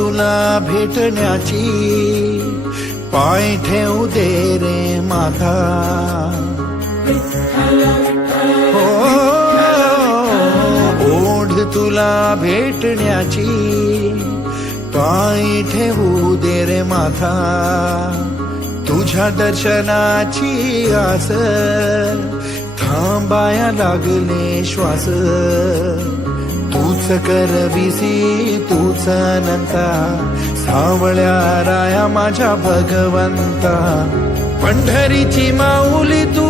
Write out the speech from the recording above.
तुला भेटण्याची. पाय ठेवू दे रे माता हो ओढ तुला भेटण्याची. पाय ठेवू दे रे माथा. तुझ्या दर्शनाची आस. थांबाया लागले श्वास. तूच करविसी तूच अनंता सावळ्या राया माझ्या भगवंता. पंढरीची माऊली तू